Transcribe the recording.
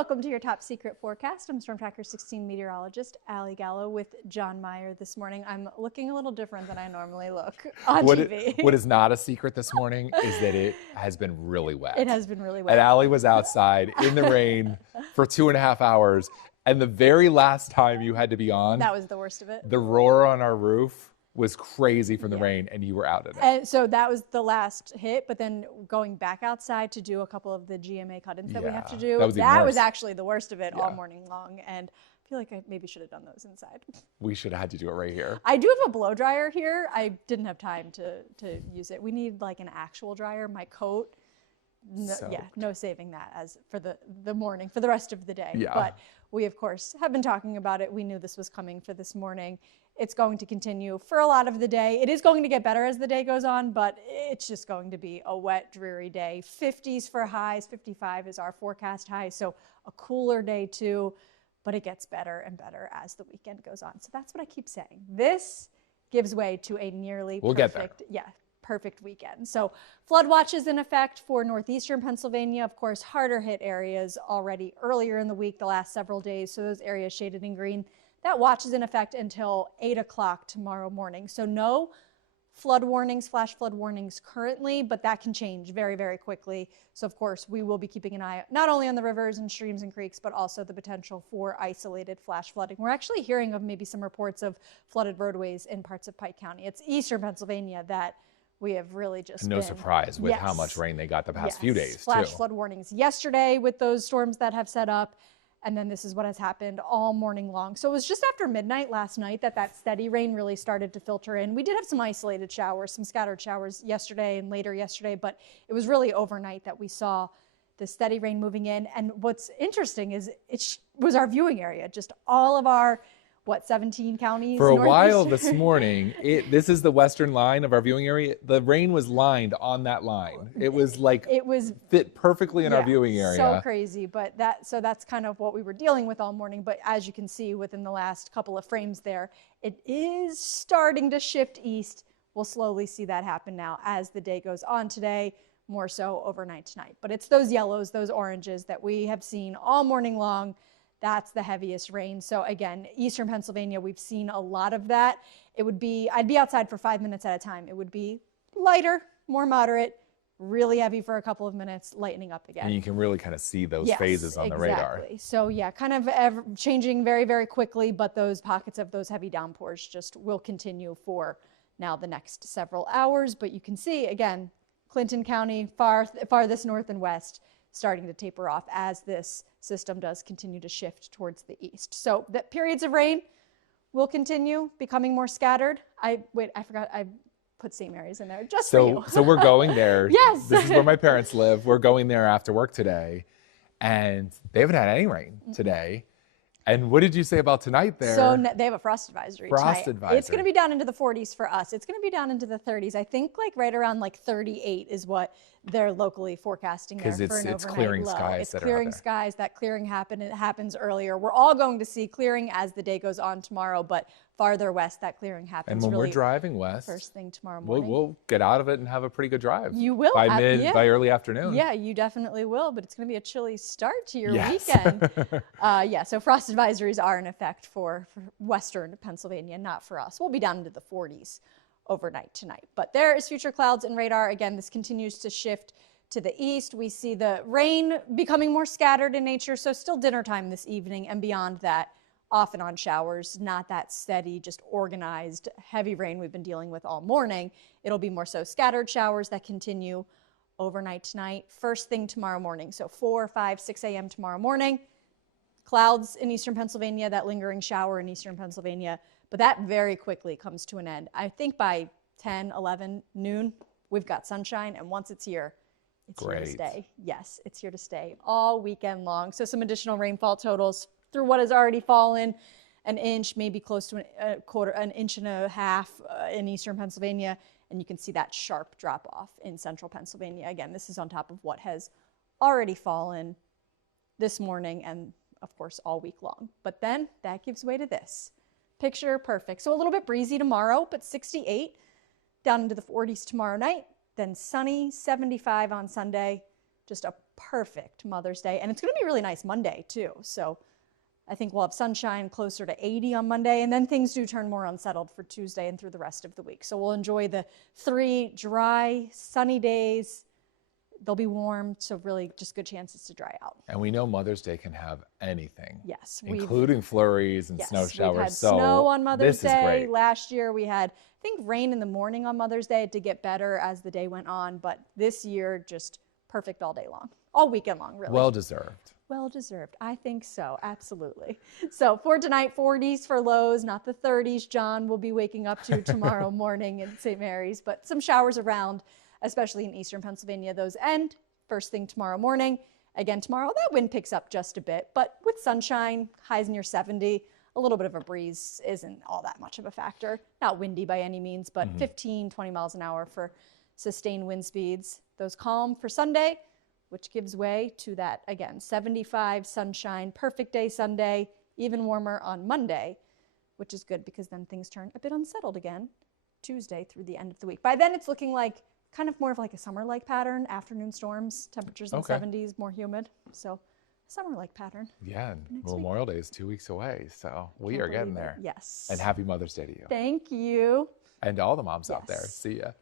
Welcome to your top secret forecast. I'm Storm Tracker 16 meteorologist Ally Gallo with John Meyer this morning. I'm looking a little different than I normally look on TV. What is not a secret this morning is that it has been really wet. It has been really wet. And Ally was outside in the rain for 2.5 hours. And the very last time you had to be on, that was the worst of it. The roar on our roof was crazy from the rain, and you were out in it. And so that was the last hit, but then going back outside to do a couple of the GMA cut-ins that we have to do, that was actually the worst of it all morning long. And I feel like I maybe should have done those inside. We should have had to do it right here. I do have a blow dryer here. I didn't have time to use it. We need like an actual dryer. My coat, no saving that as for the morning, for the rest of the day. Yeah. But we, of course, have been talking about it. We knew this was coming for this morning. It's going to continue for a lot of the day. It is going to get better as the day goes on, but it's just going to be a wet, dreary day. 50s for highs, 55 is our forecast high, so a cooler day too, but it gets better and better as the weekend goes on. So that's what I keep saying. This gives way to a nearly perfect weekend. So flood watch is in effect for northeastern Pennsylvania. Of course, harder hit areas already earlier in the week, the last several days. So those areas shaded in green, that watch is in effect until 8 o'clock tomorrow morning. So no flood warnings, flash flood warnings currently, but that can change very, very quickly. So of course, we will be keeping an eye not only on the rivers and streams and creeks, but also the potential for isolated flash flooding. We're actually hearing of maybe some reports of flooded roadways in parts of Pike County. It's eastern Pennsylvania that we have really just no surprise with how much rain they got the past few days. Flash flood warnings yesterday with those storms that have set up. And then this is what has happened all morning long. So it was just after midnight last night that steady rain really started to filter in. We did have some isolated showers, some scattered showers yesterday and later yesterday, but it was really overnight that we saw the steady rain moving in. And what's interesting is it was our viewing area, just all of our 17 counties? For a while this morning, this is the western line of our viewing area. The rain was lined on that line. It was like, fit perfectly in our viewing area. So crazy, but that's kind of what we were dealing with all morning. But as you can see within the last couple of frames there, it is starting to shift east. We'll slowly see that happen now as the day goes on today, more so overnight tonight. But it's those yellows, those oranges that we have seen all morning long. That's the heaviest rain. So again, eastern Pennsylvania, we've seen a lot of that. I'd be outside for 5 minutes at a time. It would be lighter, more moderate, really heavy for a couple of minutes, lightening up again. And you can really kind of see those phases on the radar. So yeah, kind of changing very, very quickly, but those pockets of those heavy downpours just will continue for now the next several hours. But you can see, again, Clinton County, farthest north and west, starting to taper off as this system does continue to shift towards the east. So the periods of rain will continue, becoming more scattered. I forgot I put St. Mary's in there just for you. So we're going there. Yes. This is where my parents live. We're going there after work today, and they haven't had any rain today. And what did you say about tonight there? So they have a frost advisory tonight. It's going to be down into the 40s for us. It's going to be down into the 30s. I think like right around like 38 is what they're locally forecasting there for an overnight it's clearing low. skies. It's clearing skies. That clearing happens earlier. We're all going to see clearing as the day goes on tomorrow, but farther west, that clearing happens. And when we're driving west, first thing tomorrow morning, we'll get out of it and have a pretty good drive. You will by early afternoon. Yeah, you definitely will. But it's going to be a chilly start to your weekend. So frost advisories are in effect for western Pennsylvania, not for us. We'll be down into the 40s overnight tonight. But there is future clouds and radar. Again, this continues to shift to the east. We see the rain becoming more scattered in nature. So still dinner time this evening and beyond that. Off and on showers, not that steady, just organized, heavy rain we've been dealing with all morning. It'll be more so scattered showers that continue overnight tonight, first thing tomorrow morning. So 4, 5, 6 a.m. tomorrow morning. Clouds in eastern Pennsylvania, that lingering shower in eastern Pennsylvania, but that very quickly comes to an end. I think by 10, 11, noon, we've got sunshine, and once it's here, it's here to stay. Yes, it's here to stay all weekend long. So some additional rainfall totals through what has already fallen, an inch, maybe close to an inch and a half in eastern Pennsylvania. And you can see that sharp drop off in central Pennsylvania. Again, this is on top of what has already fallen this morning and, of course, all week long. But then that gives way to this. Picture perfect. So a little bit breezy tomorrow, but 68 down into the 40s tomorrow night. Then sunny, 75 on Sunday. Just a perfect Mother's Day. And it's going to be really nice Monday too. So I think we'll have sunshine closer to 80 on Monday, and then things do turn more unsettled for Tuesday and through the rest of the week. So we'll enjoy the 3 dry, sunny days. They'll be warm, so really just good chances to dry out. And we know Mother's Day can have anything. Yes. Including flurries and snow showers. We've had snow on Mother's Day. This is great. Last year we had, I think, rain in the morning on Mother's Day. It did get better as the day went on, but this year just perfect all day long. All weekend long, really. Well deserved. Well deserved. I think so. Absolutely. So for tonight, 40s for lows, not the 30s John will be waking up to tomorrow morning in St. Mary's, but some showers around, especially in eastern Pennsylvania. Those end first thing tomorrow morning. Again, tomorrow, that wind picks up just a bit, but with sunshine, highs near 70, a little bit of a breeze isn't all that much of a factor. Not windy by any means, but 15, 20 miles an hour for sustained wind speeds. Those calm for Sunday, which gives way to that, again, 75, sunshine, perfect day Sunday, even warmer on Monday, which is good because then things turn a bit unsettled again Tuesday through the end of the week. By then, it's looking like kind of more of like a summer-like pattern, afternoon storms, temperatures in the 70s, more humid. So summer-like pattern. Yeah, and Memorial Day is 2 weeks away, so we are getting there. Yes. And happy Mother's Day to you. Thank you. And to all the moms out there. See ya.